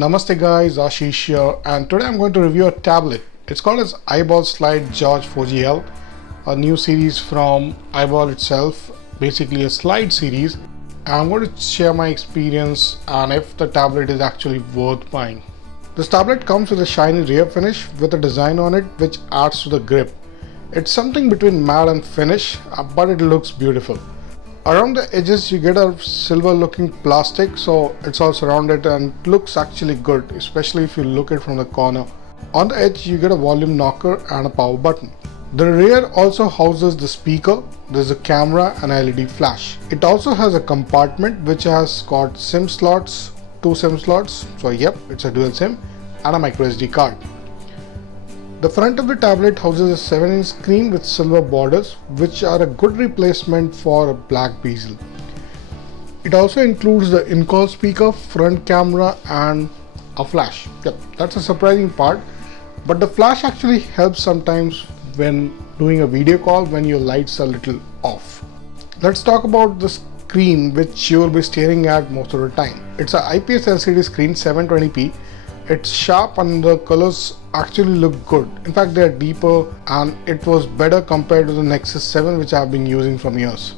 Namaste guys, Ashish here, and today I'm going to review a tablet. It's called as Eyeball Slide George 4GL, a new series from Eyeball itself, basically a slide series. And I'm going to share my experience and if the tablet is actually worth buying. This tablet comes with a shiny rear finish with a design on it which adds to the grip. It's something between matte and finish, but it looks beautiful. Around the edges you get a silver looking plastic, so it's all surrounded and looks actually good, especially if you look it from the corner. On the edge you get a volume knocker and a power button. The rear also houses the speaker, there's a camera and LED flash. It also has a compartment which has got SIM slots, 2 SIM slots, so yep, it's a dual SIM, and a micro SD card. The front of the tablet houses a 7-inch screen with silver borders, which are a good replacement for a black bezel. It also includes the in-call speaker, front camera and a flash. Yep, that's a surprising part, but the flash actually helps sometimes when doing a video call when your lights are a little off. Let's talk about the screen which you will be staring at most of the time. It's a IPS LCD screen, 720p. It's sharp and the colors actually look good. In fact, they are deeper and it was better compared to the Nexus 7 which I've been using from years.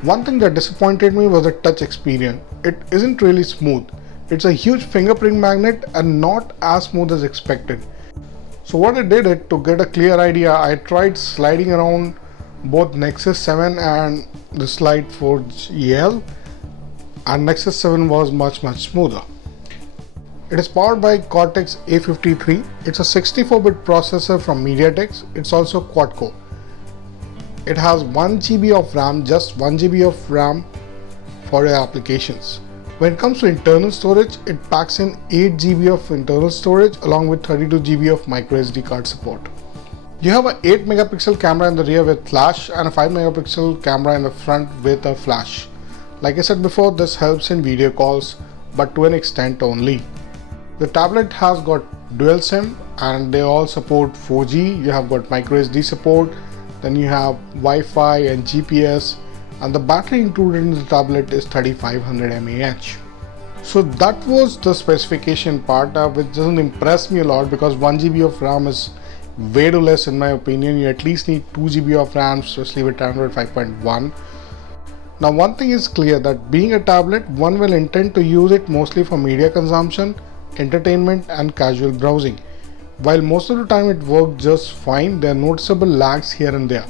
One thing that disappointed me was the touch experience. It isn't really smooth. It's a huge fingerprint magnet and not as smooth as expected. So what I did it to get a clear idea, I tried sliding around both Nexus 7 and the Slide 4GL, and Nexus 7 was much smoother. It is powered by Cortex A53. It's a 64-bit processor from MediaTek. It's also quad-core. It has 1 GB of RAM, just 1 GB of RAM for your applications. When it comes to internal storage, it packs in 8 GB of internal storage along with 32 GB of micro SD card support. You have an 8 megapixel camera in the rear with flash and a 5 megapixel camera in the front with a flash. Like I said before, this helps in video calls, but to an extent only. The tablet has got dual SIM and they all support 4G. You have got micro SD support, then you have Wi-Fi and GPS, and the battery included in the tablet is 3500 mAh. So that was the specification part, which doesn't impress me a lot because 1 GB of RAM is way too less in my opinion. You at least need 2 GB of RAM, especially with Android 5.1. Now one thing is clear, that being a tablet, one will intend to use it mostly for media consumption, entertainment and casual browsing. While most of the time it worked just fine, there are noticeable lags here and there.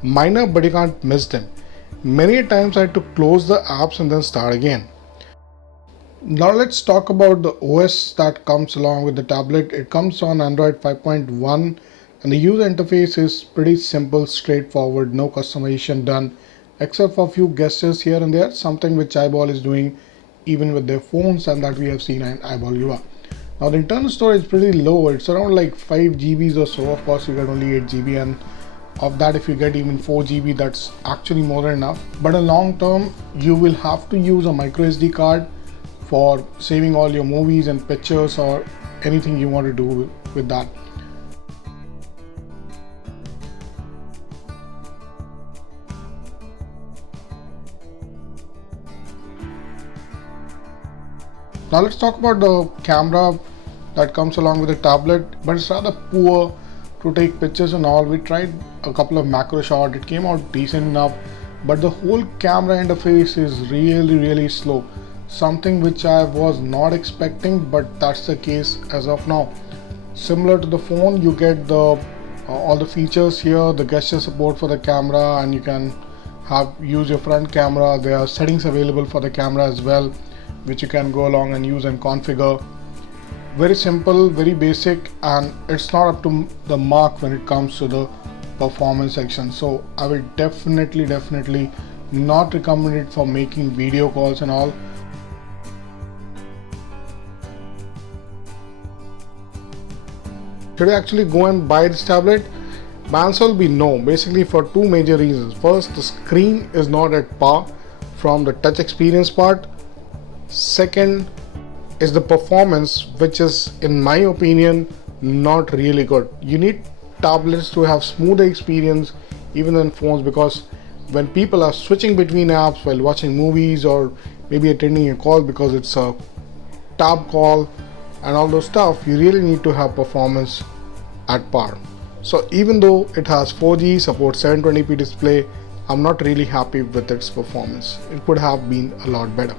Minor, but you can't miss them. Many times I had to close the apps and then start again. Now let's talk about the OS that comes along with the tablet. It comes on Android 5.1 and the user interface is pretty simple, straightforward, no customization done except for a few gestures here and there, something which Eyeball is doing even with their phones and that we have seen in Eyeball UI. Now the internal storage is pretty low, it's around like 5 GBs or so. Of course you get only 8 GB, and of that if you get even 4 GB, that's actually more than enough. But in long term you will have to use a micro SD card for saving all your movies and pictures or anything you want to do with that. Now let's talk about the camera that comes along with the tablet, but it's rather poor to take pictures and all. We tried a couple of macro shots, it came out decent enough, but the whole camera interface is really slow. Something which I was not expecting, but that's the case as of now. Similar to the phone, you get the all the features here, the gesture support for the camera, and you can use your front camera. There are settings available for the camera as well, which you can go along and use and configure. Very simple, very basic, and it's not up to the mark when it comes to the performance section. So I will definitely not recommend it for making video calls and all. Should I actually go and buy this tablet? My answer will be no, basically for two major reasons. First, the screen is not at par from the touch experience part. Second is the performance, which is in my opinion not really good. You need tablets to have smoother experience even than phones, because when people are switching between apps while watching movies or maybe attending a call because it's a tab call, and all those stuff, you really need to have performance at par. So even though it has 4G, supports 720p display, I'm not really happy with its performance. It could have been a lot better.